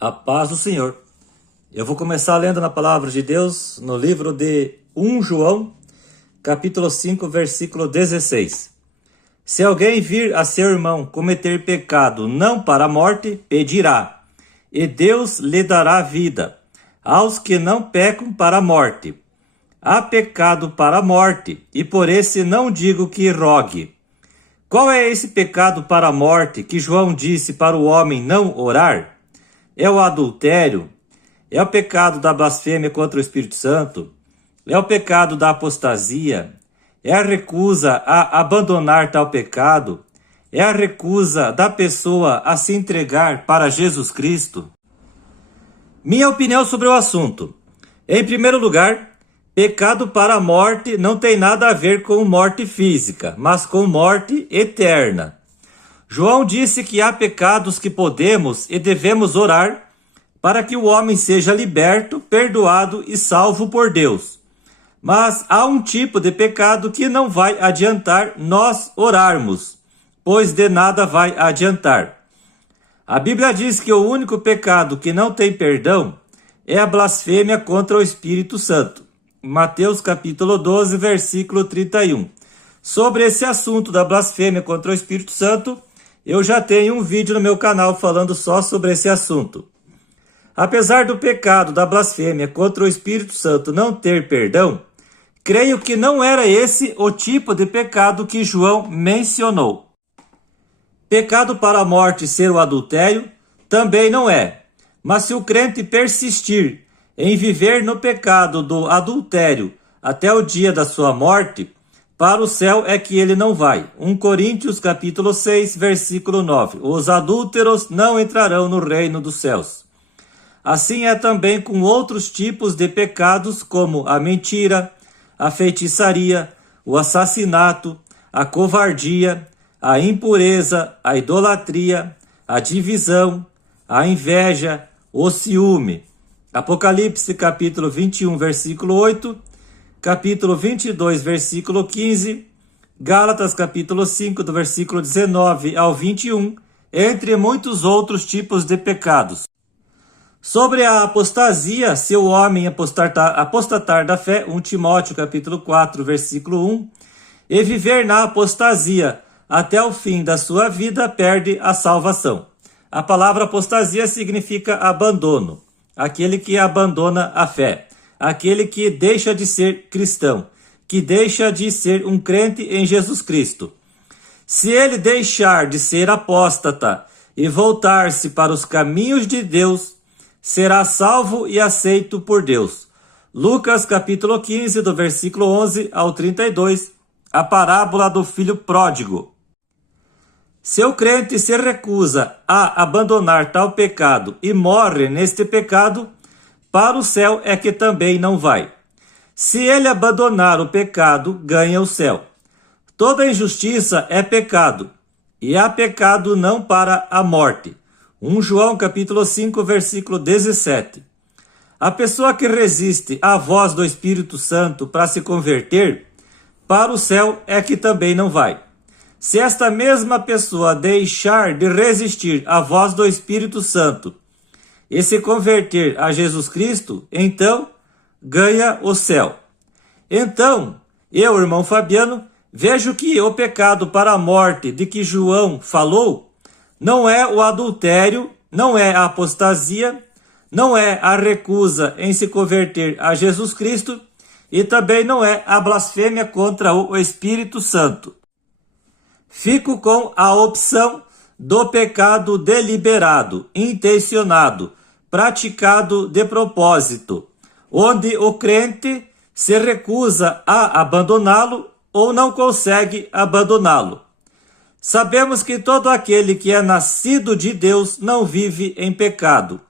A paz do Senhor. Eu vou começar lendo na palavra de Deus no livro de 1 João, capítulo 5, versículo 16. Se alguém vir a seu irmão cometer pecado não para a morte, pedirá, e Deus lhe dará vida aos que não pecam para a morte. Há pecado para a morte, e por esse não digo que rogue. Qual é esse pecado para a morte que João disse para o homem não orar? É o adultério? É o pecado da blasfêmia contra o Espírito Santo? É o pecado da apostasia? É a recusa a abandonar tal pecado? É a recusa da pessoa a se entregar para Jesus Cristo? Minha opinião sobre o assunto. Em primeiro lugar, pecado para a morte não tem nada a ver com morte física, mas com morte eterna. João disse que há pecados que podemos e devemos orar para que o homem seja liberto, perdoado e salvo por Deus. Mas há um tipo de pecado que não vai adiantar nós orarmos, pois de nada vai adiantar. A Bíblia diz que o único pecado que não tem perdão é a blasfêmia contra o Espírito Santo. Mateus capítulo 12, versículo 31. Sobre esse assunto da blasfêmia contra o Espírito Santo, eu já tenho um vídeo no meu canal falando só sobre esse assunto. Apesar do pecado da blasfêmia contra o Espírito Santo não ter perdão, creio que não era esse o tipo de pecado que João mencionou. Pecado para a morte ser o adultério também não é, mas se o crente persistir em viver no pecado do adultério até o dia da sua morte, para o céu é que ele não vai. 1 Coríntios capítulo 6, versículo 9. Os adúlteros não entrarão no reino dos céus. Assim é também com outros tipos de pecados como a mentira, a feitiçaria, o assassinato, a covardia, a impureza, a idolatria, a divisão, a inveja, o ciúme. Apocalipse capítulo 21, versículo 8, capítulo 22, versículo 15, Gálatas capítulo 5, do versículo 19 ao 21, entre muitos outros tipos de pecados. Sobre a apostasia, se o homem apostatar da fé, 1 Timóteo capítulo 4, versículo 1, e viver na apostasia até o fim da sua vida, perde a salvação. A palavra apostasia significa abandono, aquele que abandona a fé, aquele que deixa de ser cristão, que deixa de ser um crente em Jesus Cristo. Se ele deixar de ser apóstata e voltar-se para os caminhos de Deus, será salvo e aceito por Deus. Lucas capítulo 15, do versículo 11 ao 32, a parábola do filho pródigo. Se o crente se recusa a abandonar tal pecado e morre neste pecado, para o céu é que também não vai. Se ele abandonar o pecado, ganha o céu. Toda injustiça é pecado, e há pecado não para a morte. 1 João capítulo 5, versículo 17. A pessoa que resiste à voz do Espírito Santo para se converter, para o céu é que também não vai. Se esta mesma pessoa deixar de resistir à voz do Espírito Santo e se converter a Jesus Cristo, então ganha o céu. Então, eu, irmão Fabiano, vejo que o pecado para a morte de que João falou não é o adultério, não é a apostasia, não é a recusa em se converter a Jesus Cristo e também não é a blasfêmia contra o Espírito Santo. Fico com a opção do pecado deliberado, intencionado, praticado de propósito, onde o crente se recusa a abandoná-lo ou não consegue abandoná-lo. Sabemos que todo aquele que é nascido de Deus não vive em pecado.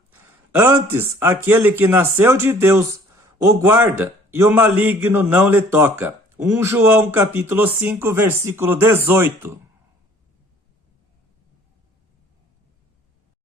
Antes, aquele que nasceu de Deus o guarda e o maligno não lhe toca. 1 João capítulo 5, versículo 18.